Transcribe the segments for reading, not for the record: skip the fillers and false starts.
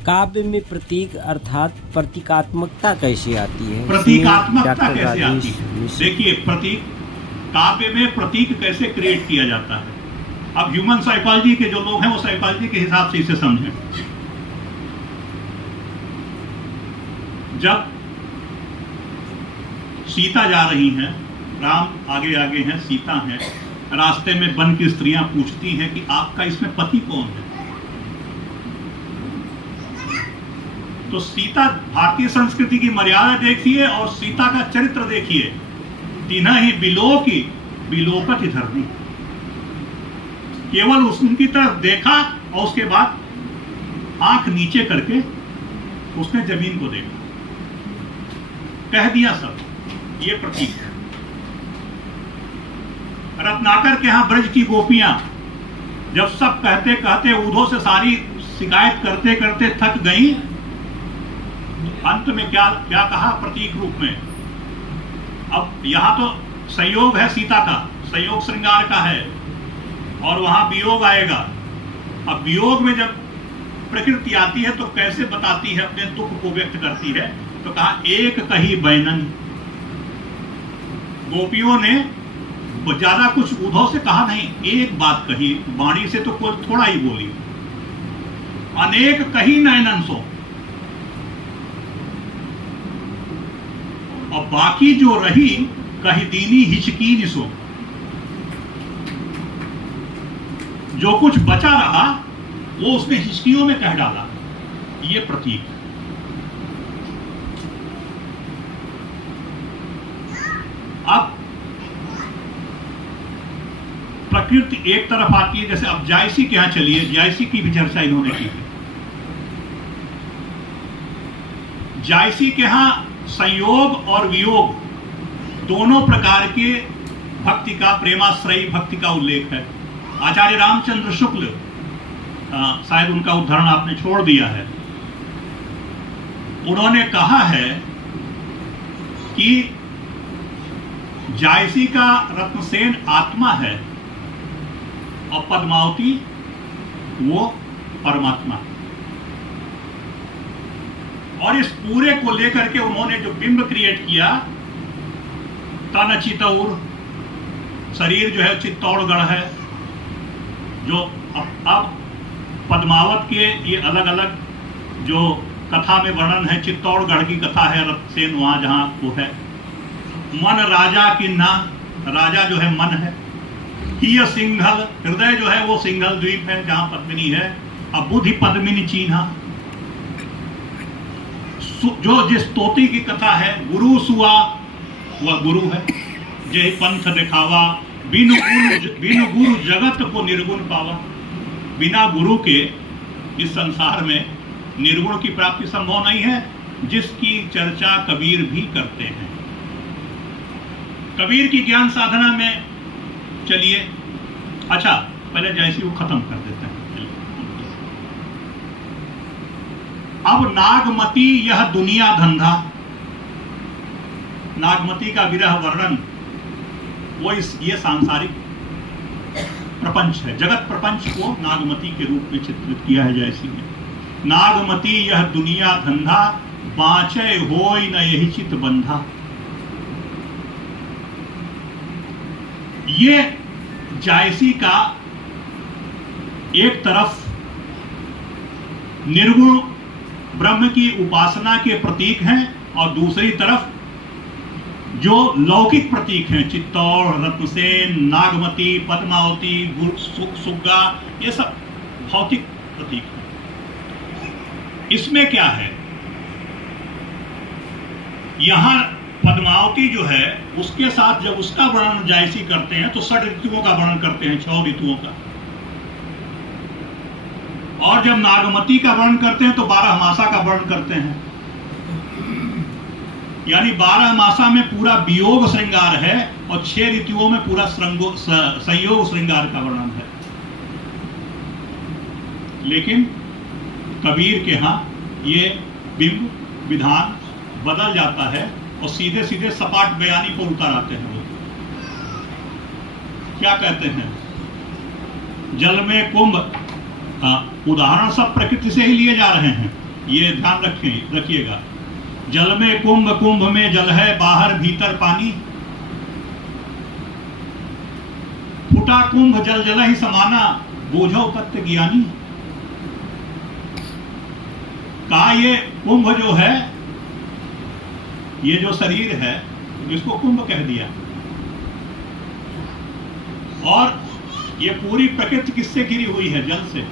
काव्य में प्रतीक अर्थात प्रतीकात्मकता कैसे आती है? प्रतीकात्मकता कैसे आती है? देखिए, प्रतीक, काव्य में प्रतीक कैसे क्रिएट किया जाता है। अब ह्यूमन साइकोलॉजी के जो लोग हैं वो साइकोलॉजी के हिसाब से इसे समझें। जब सीता जा रही हैं, राम आगे आगे हैं, सीता हैं, रास्ते में वन की स्त्रियां पूछती हैं कि आपका इसमें पति कौन है। तो सीता, भारतीय संस्कृति की मर्यादा देखिए और सीता का चरित्र देखिए। तीना ही बिलोकी बिलोकत धरनी, केवल उनकी तरफ देखा और उसके बाद आंख नीचे करके उसने जमीन को देखा, कह दिया सब। ये प्रतीक है। रत्नाकर के यहां ब्रज की गोपियां जब सब कहते कहते उधो से सारी शिकायत करते करते थक गई, अंत में क्या क्या कहा प्रतीक रूप में। अब यहां तो संयोग है सीता का, संयोग श्रृंगार का है, और वहां वियोग आएगा। अब वियोग में जब प्रकृति आती है तो कैसे बताती है, अपने दुख को व्यक्त करती है। तो कहा एक कही बैनन, गोपियों ने ज्यादा कुछ उद्धव से कहा नहीं, एक बात कही, वाणी से तो कोई थोड़ा ही बोली। अनेक कही नयनन सो, और बाकी जो रही कही दीनी हिचकी निसो। जो कुछ बचा रहा वो उसने हिचकियों में कह डाला। ये प्रतीक। अब प्रकृति एक तरफ आती है, जैसे अब जायसी के यहां चलिए, जायसी की भी चर्चा इन्होंने की है। जायसी के यहां संयोग और वियोग दोनों प्रकार के भक्ति का, प्रेमाश्रयी भक्ति का उल्लेख है। आचार्य रामचंद्र शुक्ल, शायद उनका उदाहरण आपने छोड़ दिया है, उन्होंने कहा है कि जायसी का रत्नसेन आत्मा है और पद्मावती वो परमात्मा। और इस पूरे को लेकर के उन्होंने जो बिंब क्रिएट किया, तन चित्तौड़, शरीर जो है चित्तौड़गढ़ है, जो अब पद्मावत के ये अलग अलग जो कथा में वर्णन है, चित्तौड़गढ़ की कथा है, रत्नसेन वहां जहां वो है। मन राजा की ना, राजा जो है मन है। हिय सिंघल, हृदय जो है वो सिंघल द्वीप है जहां पद्मिनी है। अब बुद्धि पद्मिनी चिन्हा, जो जिस तोती की कथा है, गुरु सुआ वह गुरु है। जय पंथ दिखावा, बिनु गुरु जगत को निर्गुण पावा। बिना गुरु के इस संसार में निर्गुण की प्राप्ति संभव नहीं है, जिसकी चर्चा कबीर भी करते हैं। कबीर की ज्ञान साधना में चलिए, अच्छा पहले जैसी वो खत्म कर देते हैं। अब नागमती यह दुनिया धंधा, नागमती का विरह वर्णन वो ये सांसारिक प्रपंच है। जगत प्रपंच को नागमती के रूप में चित्रित किया है जैसी ने। नागमती यह दुनिया धंधा, बाँचे होय न यही चित बंधा। ये जायसी का एक तरफ निर्गुण ब्रह्म की उपासना के प्रतीक हैं और दूसरी तरफ जो लौकिक प्रतीक हैं, चित्तौड़, रत्नसेन, नागमती, पद्मावती, सुग्गा, ये सब भौतिक प्रतीक हैं। इसमें क्या है, यहां पद्मावती जो है उसके साथ जब उसका वर्णन जायसी करते हैं तो 6 ऋतुओं का वर्णन करते हैं, 6 ऋतुओं का। और जब नागमती का वर्णन करते हैं तो 12 मासा का वर्णन करते हैं। यानी 12 मासा में पूरा वियोग श्रृंगार है और 6 ऋतुओं में पूरा संयोग श्रृंगार का वर्णन है। लेकिन कबीर के यहां ये बिंब विधान बदल जाता है और सीधे सीधे सपाट बयानी पर उतर आते हैं। वो क्या कहते हैं, जल में कुंभ, उदाहरण सब प्रकृति से ही लिए जा रहे हैं। ये ध्यान रखिएगा। जल में कुंभ, कुंभ में जल है, बाहर भीतर पानी। फूटा कुंभ जल जल ही समाना, बोझो तत्व ज्ञानी। कहा ये कुंभ जो है, ये जो शरीर है, इसको कुंभ कह दिया। और ये पूरी प्रकृति किससे घिरी हुई है? जल से।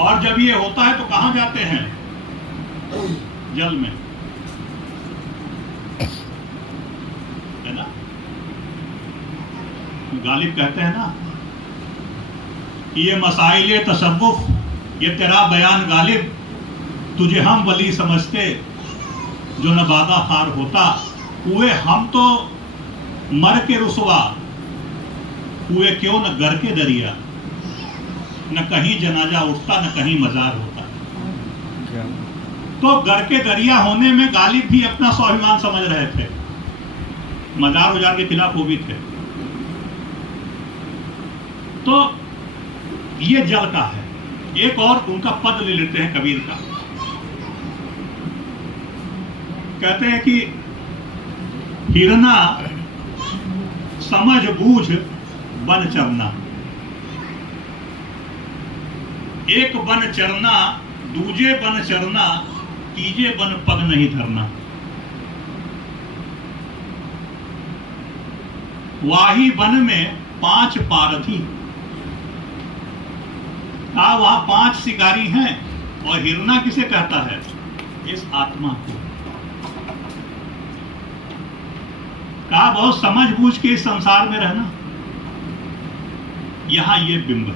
और जब ये होता है तो कहां जाते हैं? जल में, है ना? गालिब कहते हैं ना कि ये मसाइले तसव्वुफ, ये तेरा बयान गालिब, तुझे हम वली समझते जो न बादा हार होता। हुए हम तो मर के रुसवा, हुए क्यों न गर के दरिया, न कहीं जनाजा उठता न कहीं मजार होता। तो गर के दरिया होने में गालिब भी अपना स्वाभिमान समझ रहे थे, मजार उजार के खिलाफ वो भी थे। तो ये जल का है। एक और उनका पद ले लेते हैं कबीर का। कहते हैं कि हिरना समझ बूझ बन चरना, एक बन चरना दूजे बन चरना, तीजे बन पग नहीं धरना। वाही वन में 5 पारथी, वहां 5 शिकारी हैं। और हिरना किसे कहता है? इस आत्मा को। कहा बहुत समझ बूझ के इस संसार में रहना। यहां ये बिंब